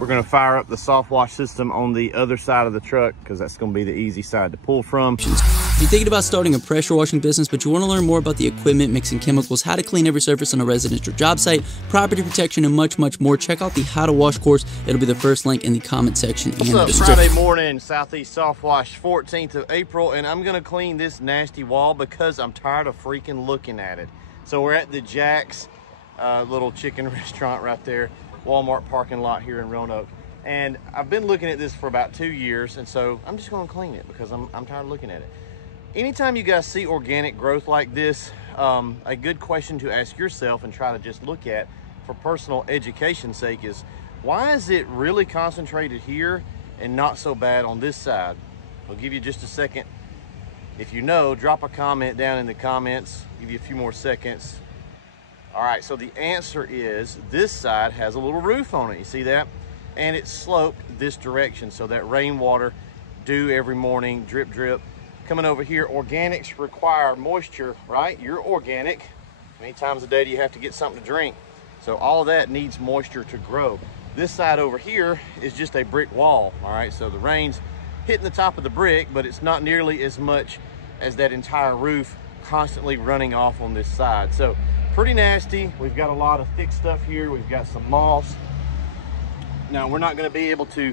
We're gonna fire up the soft wash system on the other side of the truck because that's gonna be the easy side to pull from. If you're thinking about starting a pressure washing business, but you want to learn more about the equipment, mixing chemicals, how to clean every surface on a residential job site, property protection, and much, much more, check out the How to Wash course. It'll be the first link in the comment section. What's up? Friday morning, Southeast Soft Wash, 14th of April, and I'm gonna clean this nasty wall because I'm tired of freaking looking at it. So we're at the Jack's little chicken restaurant right there, Walmart parking lot here in Roanoke. And I've been looking at this for about 2 years, and so I'm just gonna clean it because I'm tired of looking at it. Anytime you guys see organic growth like this, a good question to ask yourself and try to just look at for personal education's sake is, why is it really concentrated here and not so bad on this side? I'll give you just a second. If you know, drop a comment down in the comments, give you a few more seconds. All right, so the answer is this side has a little roof on it, you see that? And it's sloped this direction, so that rainwater, dew every morning, drip, drip. Coming over here, organics require moisture, right? You're organic. How many times a day do you have to get something to drink? So all of that needs moisture to grow. This side over here is just a brick wall, all right? So the rain's hitting the top of the brick, but it's not nearly as much as that entire roof constantly running off on this side. So pretty nasty. We've got a lot of thick stuff here. We've got some moss. Now we're not gonna be able to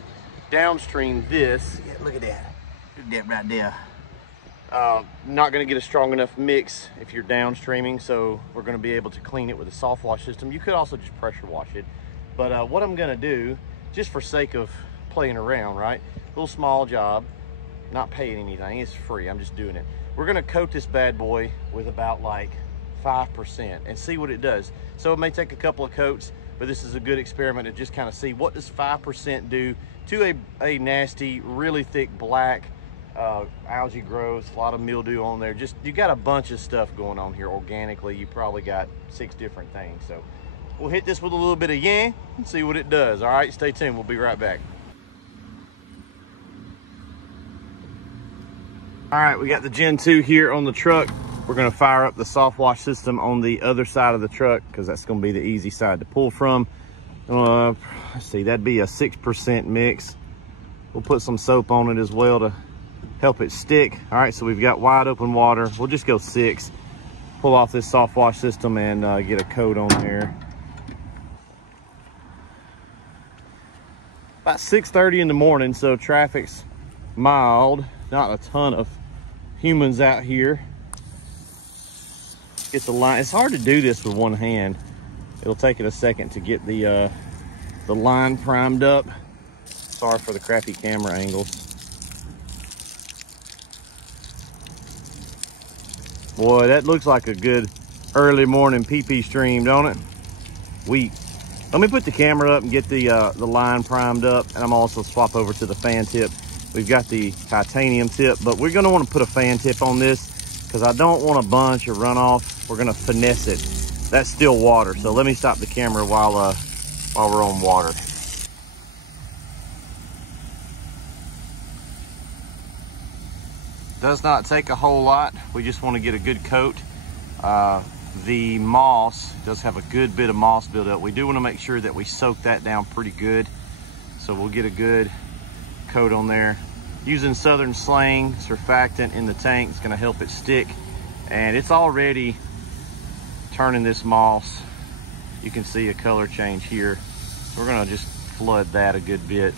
downstream this. Yeah, look at that. Look at that right there. Not going to get a strong enough mix if you're downstreaming, so we're going to be able to clean it with a soft wash system. You could also just pressure wash it, but what I'm going to do, just for sake of playing around, right, little small job, not paying anything, it's free, I'm just doing it. We're going to coat this bad boy with about like 5% and see what it does. So it may take a couple of coats, but this is a good experiment to just kind of see what does 5% do to a nasty, really thick black algae growth, a lot of mildew on there. Just, you got a bunch of stuff going on here organically. You probably got 6 different things. So we'll hit this with a little bit of yang and see what it does. All right, stay tuned. We'll be right back. All right, we got the Gen 2 here on the truck. We're gonna fire up the soft wash system on the other side of the truck because that's gonna be the easy side to pull from. Let's see, that'd be a 6% mix. We'll put some soap on it as well to help it stick. All right, so we've got wide open water. We'll just go 6. Pull off this soft wash system and get a coat on there. About 6:30 in the morning, so traffic's mild. Not a ton of humans out here. Get the line. It's hard to do this with one hand. It'll take it a second to get the line primed up. Sorry for the crappy camera angles. Boy, that looks like a good early morning pee-pee stream, don't it? Sweet. Let me put the camera up and get the line primed up, and I'm also swap over to the fan tip. We've got the titanium tip, but we're gonna wanna put a fan tip on this because I don't want a bunch of runoff. We're gonna finesse it. That's still water, so let me stop the camera while we're on water. Does not take a whole lot. We just want to get a good coat. The moss does have a good bit of moss buildup. We do want to make sure that we soak that down pretty good. So we'll get a good coat on there. Using Southern Slang surfactant in the tank, it's going to help it stick. And it's already turning this moss. You can see a color change here. We're going to just flood that a good bit.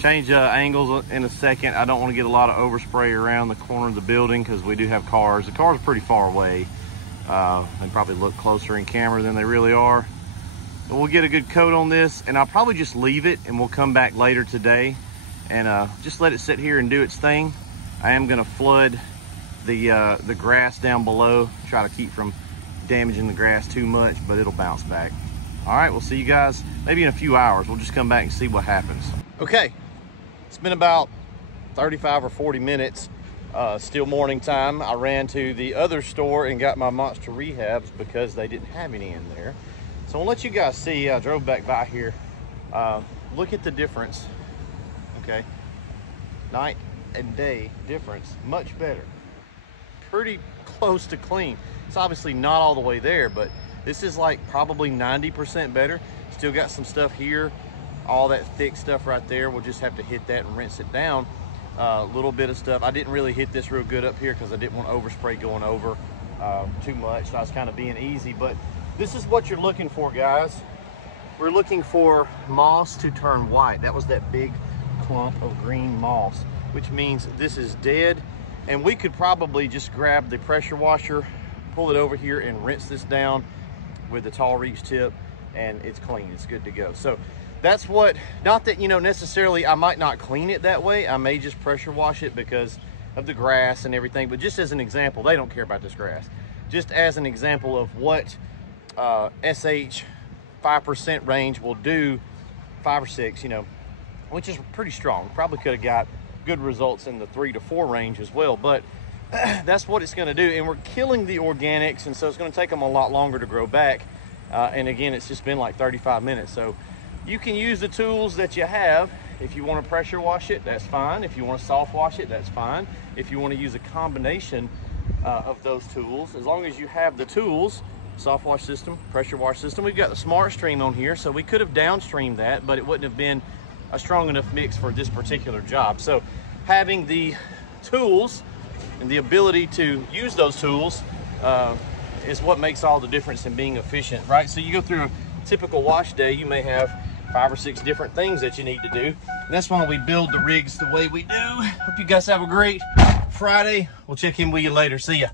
Change angles in a second. I don't want to get a lot of overspray around the corner of the building because we do have cars. The cars are pretty far away. They probably look closer in camera than they really are. But we'll get a good coat on this, and I'll probably just leave it, and we'll come back later today and just let it sit here and do its thing. I am going to flood the grass down below, try to keep from damaging the grass too much, but it'll bounce back. All right, we'll see you guys maybe in a few hours. We'll just come back and see what happens. Okay. It's been about 35 or 40 minutes, still morning time. I ran to the other store and got my Monster Rehabs because they didn't have any in there. So I'll let you guys see, I drove back by here. Look at the difference, okay? Night and day difference, much better. Pretty close to clean. It's obviously not all the way there, but this is like probably 90% better. Still got some stuff here. all that thick stuff right there, we'll just have to hit that and rinse it down. A little bit of stuff. I didn't really hit this real good up here because I didn't want overspray going over too much. So I was kind of being easy, but this is what you're looking for, guys. We're looking for moss to turn white. That was that big clump of green moss, which means this is dead. And we could probably just grab the pressure washer, pull it over here and rinse this down with the tall reach tip, and it's clean, it's good to go. So that's what, not that, you know, necessarily I might not clean it that way. I may just pressure wash it because of the grass and everything, but just as an example, they don't care about this grass. Just as an example of what SH 5% range will do, 5 or 6, you know, which is pretty strong. Probably could have got good results in the 3 to 4 range as well, but that's what it's going to do. And we're killing the organics, and so it's going to take them a lot longer to grow back. And again, it's just been like 35 minutes. So you can use the tools that you have. If you want to pressure wash it, that's fine. If you want to soft wash it, that's fine. If you want to use a combination of those tools, as long as you have the tools, soft wash system, pressure wash system. We've got the Smart Stream on here, so we could have downstreamed that, but it wouldn't have been a strong enough mix for this particular job. So having the tools and the ability to use those tools is what makes all the difference in being efficient, right? So you go through a typical wash day, you may have 5 or 6 different things that you need to do. And that's why we build the rigs the way we do. Hope you guys have a great Friday. We'll check in with you later. See ya.